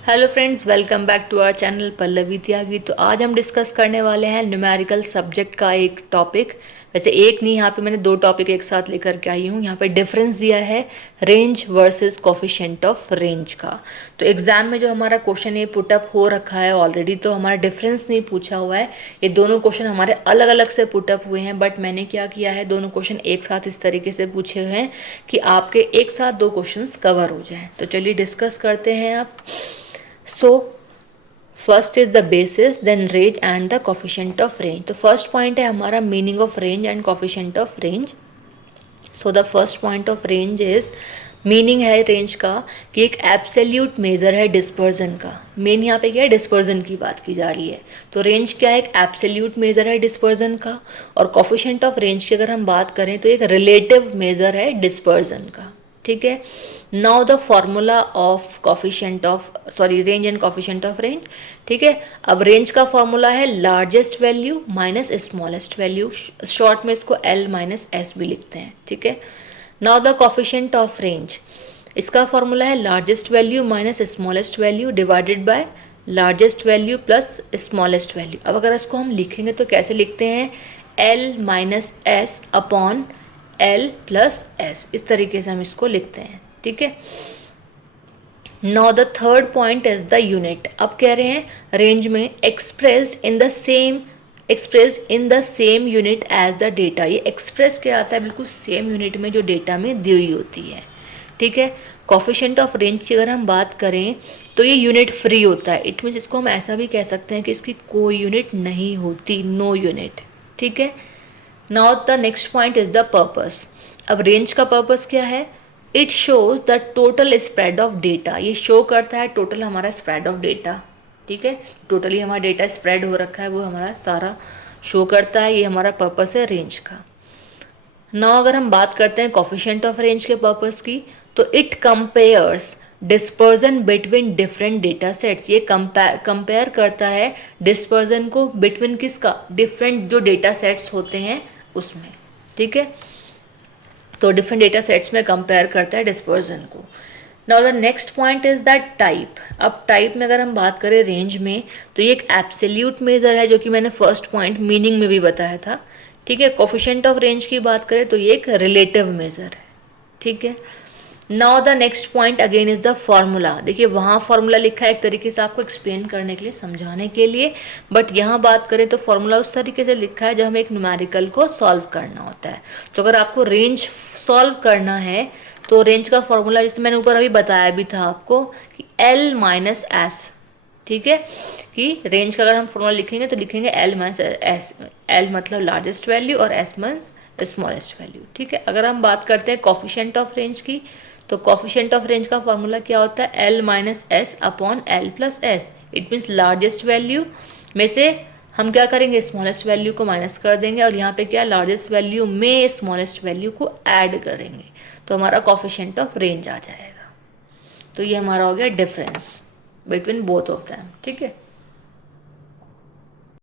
Hello friends, welcome back to our channel Pallavi Tyagi. तो आज हम डिस्कस करने वाले हैं न्यूमेरिकल सब्जेक्ट का एक टॉपिक। वैसे एक नहीं, यहाँ पे मैंने दो टॉपिक एक साथ लेकर के आई हूँ। यहाँ पे डिफरेंस दिया है range versus coefficient of range का। तो एग्जाम में जो हमारा क्वेश्चन ये पुटअप हो रखा है ऑलरेडी, तो हमारा डिफरेंस नहीं पूछा हुआ है। ये दोनों क्वेश्चन हमारे अलग अलग से पुटअप हुए हैं, बट मैंने क्या किया है, दोनों क्वेश्चन एक साथ इस तरीके से पूछे हुए हैं कि आपके एक साथ दो क्वेश्चन कवर हो जाए। तो चलिए डिस्कस करते हैं आप। So first is the basis, then range and the coefficient of range. तो first point है हमारा meaning of range and coefficient of range. So the first point of range is meaning है रेंज का कि एक एब्सोल्यूट मेजर है dispersion का। Main यहाँ पे क्या है, डिस्पर्जन की बात की जा रही है। तो रेंज क्या है, एक एब्सोल्यूट मेजर है डिस्पर्जन का। और कोफिशिएंट ऑफ रेंज की अगर हम बात करें तो एक रिलेटिव मेजर है डिस्पर्जन का। ठीक है। Now the formula of coefficient of range and coefficient of range. ठीक है। अब रेंज का फॉर्मूला है largest value minus smallest value, short में इसको एल माइनस एस भी लिखते हैं। ठीक है। Now the coefficient of range, इसका फॉर्मूला है largest value minus smallest value divided by largest value plus smallest value. अब अगर इसको हम लिखेंगे तो कैसे लिखते हैं, L minus S upon L plus S, इस तरीके से हम इसको लिखते हैं। ठीक है। Now the third point is the unit. अब कह रहे हैं रेंज में expressed in the same unit as the data. ये एक्सप्रेस क्या आता है, बिल्कुल सेम यूनिट में जो डेटा में दी हुई होती है। ठीक है। कोफिशिएंट ऑफ रेंज की अगर हम बात करें तो ये यूनिट फ्री होता है। इट मीन्स इसको हम ऐसा भी कह सकते हैं कि इसकी कोई यूनिट नहीं होती, नो यूनिट। ठीक है। Now the next point is the purpose. अब रेंज का पर्पस क्या है, it shows the total spread of data. ये शो करता है टोटल हमारा स्प्रेड ऑफ डेटा। ठीक है। टोटली हमारा डेटा स्प्रेड हो रखा है, वो हमारा सारा शो करता है। ये हमारा पर्पस है रेंज का। नाउ अगर हम बात करते हैं कोफिशिएंट ऑफ रेंज के पर्पस की, तो it compares dispersion between different data sets. ये कंपेयर करता है डिस्पर्जन को बिटवीन किसका, डिफरेंट जो डेटा सेट्स होते हैं उसमें। ठीक है। तो डिफरेंट डेटा सेट्स में कंपेयर करता है डिस्पर्जन को। Now the next point is that type. अब टाइप में अगर हम बात करें रेंज में, तो ये एक एब्सोल्यूट मेजर है, जो कि मैंने फर्स्ट पॉइंट मीनिंग में भी बताया था। ठीक है। कोफिशिएंट ऑफ रेंज की बात करें तो ये एक रिलेटिव मेजर है। ठीक है। Now the next point again is the formula. देखिए वहाँ फॉर्मूला लिखा है एक तरीके से आपको एक्सप्लेन करने के लिए, समझाने के लिए, बट यहाँ बात करें तो फॉर्मूला उस तरीके से लिखा है जब हमें एक न्यूमेरिकल को सॉल्व करना होता है। तो अगर आपको रेंज सॉल्व करना है तो रेंज का फॉर्मूला, जैसे मैंने ऊपर अभी बताया भी था आपको, कि एल माइनस एस। ठीक है। कि रेंज का अगर हम फॉर्मूला लिखेंगे तो लिखेंगे एल माइनस एस। एल मतलब लार्जेस्ट वैल्यू और एस मीन्स स्मॉलेस्ट वैल्यू। ठीक है। अगर हम बात करते हैं कोफिशिएंट ऑफ रेंज की, तो कोफिशिएंट ऑफ रेंज का फॉर्मूला क्या होता है, L minus S upon L plus S. It means largest value में से हम क्या करेंगे, स्मॉलेस्ट वैल्यू को माइनस कर देंगे, और यहाँ पे क्या, लार्जेस्ट वैल्यू में स्मॉलेस्ट वैल्यू को ऐड करेंगे, तो हमारा कोफिशिएंट ऑफ रेंज आ जाएगा। तो ये हमारा हो गया difference between both of them. ठीक है।